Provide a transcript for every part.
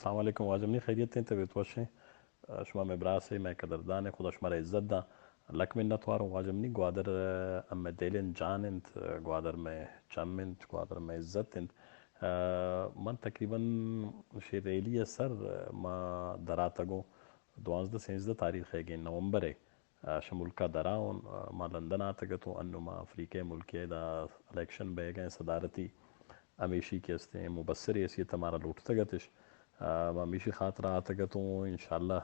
السلام علیکم واجمنی خیریت ہیں طبیعت وشیں شما مبراس میں قدردان خدا شمار عزت دا لک منت وارو واجمنی گوادر ام دیلن جان انت گوادر میں چم انت گوادر میں عزت انت من تقریباً شیریلی سر ما دراتگو 12 تاریخ ہے نومبر ہے شملکا دراؤن ما لندن آتگتو انو ما افریقہ ملکی دا الیکشن بے گئے صدارتی امیشی کے استے مبصر ایسی تمہارا لوٹتا گتش میشی خاطر آتگتو انشاءاللہ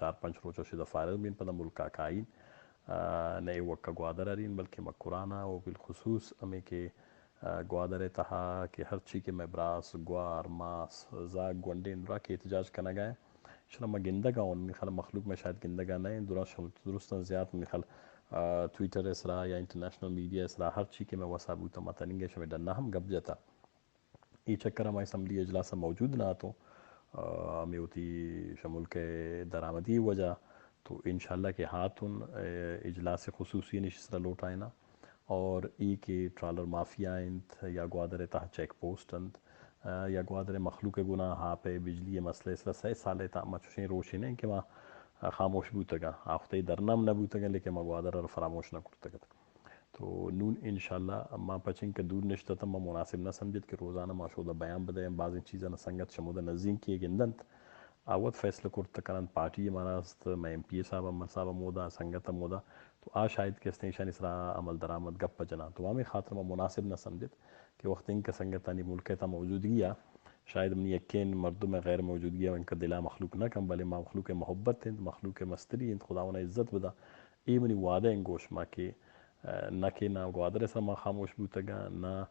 4-5 روچو شدہ فارغ بین پدا ملکا کائین نئے وکا گوادر رین بلکہ مکرانا و بالخصوص امی کے گوادر تہا کہ ہر چی کے مبراس گوار ماس زاگ گونڈے اندرا کے احتجاج کرنا گئے شنا ما گندگا ان میخال مخلوق میں شاید گندگا نئے درستان زیاد میخال ٹویٹر اسرا یا انٹرنیشنل میڈیا اسرا ہر چی کے میں وسابوتا ما تننگے شمی ڈننا ہم گب جاتا ای چکر ہم اسمبلی اجلاس موجود نہ تو ہمیں ہوتی شمول کے درآمدی وجہ تو انشاءاللہ کے ہاتھن اجلاس خصوصی نشستہ لوٹائنا اور ای کے ٹرالر مافیا انت یا گوادر تہ چیک پوسٹ انت یا گوادر مخلوق گناہ ہاں پہ بجلی مسئلہ اس طرح 6 سالے تا مچوشیں روشن ہیں کہ وہاں خاموش بوتگا آختے درنام نہ بوتگا لیکن ما گوادر اور فراموش نہ کرتگا تو نون انشاءاللہ ما پچنگ کے دور نشتا ما مناسب نہ سمجھت کہ روزانہ ما شودہ بیان بدے بعضی چیزیں نہ سنگت شمودہ نزدین کیے گندنت آوت فیصلہ کرتا کرن پارٹی مراست میں ایم پی اے صاحب امر صاحب مودا سنگت مودا تو آ شاید کہ اسٹیشن اسرا عمل درآمد گپ جنا تو ہمیں خاطر میں مناسب نہ سمجھت کہ وقت ان کا سنگتانی ملک تا موجودگی شاید منی یقین مردوں میں غیر موجودگی ان کا دلا مخلوق نہ کم بلے مخلوق محبت ہیں مخلوق مستری ہیں خدا انہیں عزت بدا ای منی وعدہ ان گوش ما کہ نہ گوادر سا ما خاموش بوتگا نہ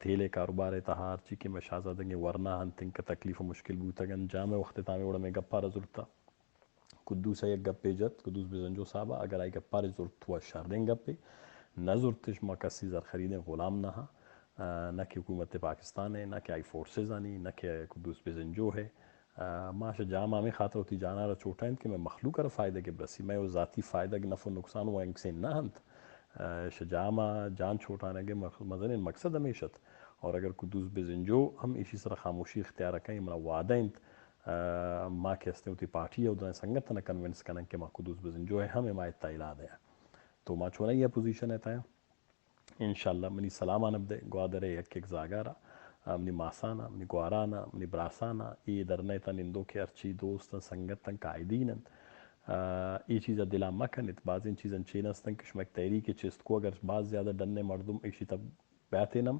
تھیلے کاروبار تہار چی کہ میں شاہزادنگے ورنہ ہنتنگ کا تکلیف و مشکل بوتگن جامع وقت تامے وڑا میں گپا رزرتا قدوس یک گپے جت قدوس بزنجو صاحبہ اگر آئی گپا رزرت ہوا شردیں گپے نہ زرتش ما کسی زر خریدیں غلام نہ نہ کہ حکومت پاکستان ہے نہ کہ آئی فورسز آنی نہ کہ قدوس بزنجو ہے ماشا جامع میں خاطر ہوتی جانا رہا چھوٹا ہے کہ میں مخلوق کر فائدہ کے برسی میں وہ ذاتی فائدہ کے نفع و نقصان ہوا انک سے نہ ہنت شجامہ جان چھوٹانے کے مزن مقصد ہمیشت اور اگر قدوس بزنجو ہم اسی طرح خاموشی اختیار رکھیں ہمارا وعدہ انت ماں کے ہستے ہوتی پارٹی ہے ادھر سنگت نہ کنونس کریں کہ ماں قدوس بزنجو ہے ہم حمایت تائلہ دیا تو ماں چھونا یہ پوزیشن ہے تا انشاءاللہ منی سلام آنب دے گوادر یک ایک زاگارا منی ماسانا منی گوارانا منی براسانا ای درنے تا نندو کے ارچی دوستا سنگتاً قائدین ای چیزا دلا مکنت بعض ان چیزاً چینستاً کشمک تحریک چست کو اگر بعض زیادہ ڈننے مردم ایشی تب بیاتینم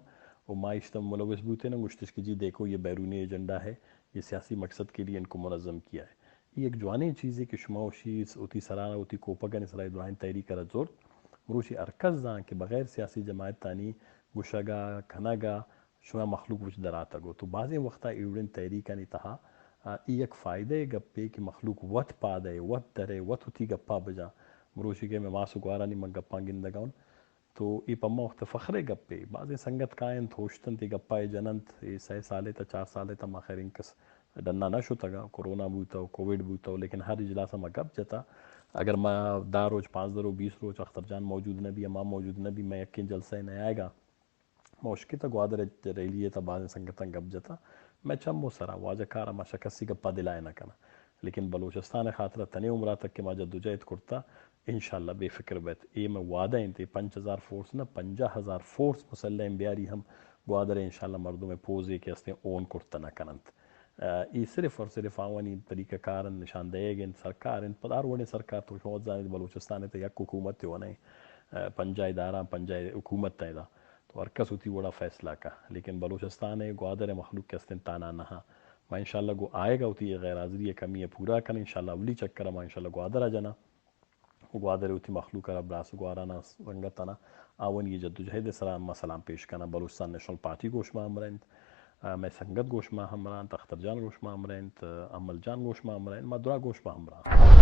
و ما اشتم ملوث بوتینم گشتش کی جی دیکھو یہ بیرونی ایجنڈا ہے یہ سیاسی مقصد کے لیے ان کو منظم کیا ہے یہ ایک جوانی چیز ہے کہ شما اوشی اوتی سرانا اوتی کوپگن اسرائی دعائن تحریک رد زور مروشی ارکز دان کہ بغیر سیاسی جماعت تانی گشگا کھنگا شما مخلوق وچ دراتا گو تو بعضی وقتا ایوڑن تحریکانی تہا ای ایک فائدہ گپے کہ مخلوق وط پا دے وط درے وط ہوتی گپا بجا مروشی کے میں ماسو گوارانی من گپاں گندگاؤن تو ای پما وقت فخرے گپے بعضی سنگت کائن تھوشتن تی گپائے جننت 6 سالے تا 4 سالے تا ما خیر انکس ڈننا نہ شو تگا کرونا بوتاو کووڈ بوتاو لیکن ہر اجلاس ما گپ جتا اگر ما دا روز 5 درو 20 روز اختر جان موجود نہ بھی امام موجود نہ بھی میں یقین جلسہ نہ آئے گا مشکل تا گوادر ریلیے تا بعض سنگتاں گپ جتا میں چمو سرا واجہ کارا ما شکسی گپا دلائے نہ کنا لیکن بلوچستان خاطرہ تنی عمرہ تک کہ ما جدوجہد کرتا انشاءاللہ بے فکر بیت اے میں وعدہ انتے 5000 فورس نہ 50,000 فورس مسلح بیاری ہم گوادر انشاءاللہ مردوں میں پوزے کے استے اون کرتا نہ کننت ای صرف اور صرف آوانی طریقہ کارن نشان دے گئے سرکار ان پدار وڑے سرکار تو شوت زانید بلوچستان تے یک حکومت تے ہونے پنجہ ادارہ پنجہ حکومت تے دا تو ارکس ہوتی وڑا فیصلہ کا لیکن بلوچستان ہے گوادر مخلوق کے استن تانا نہ ما انشاءاللہ گو آئے گا ہوتی غیر حاضری ہے کمی ہے پورا کن انشاءاللہ اولی چکر ما انشاءاللہ گوادر آ جانا گوادر ہوتی مخلوق کا براس گوارانا رنگتانا آون یہ جدوجہد سلام سلام پیش کرنا بلوچستان نیشنل پارٹی گوشما امرند میں سنگت گوشما ہمراں تختر جان گوشما امرند عمل جان گوشما امرند مدرا گوشما ہمراں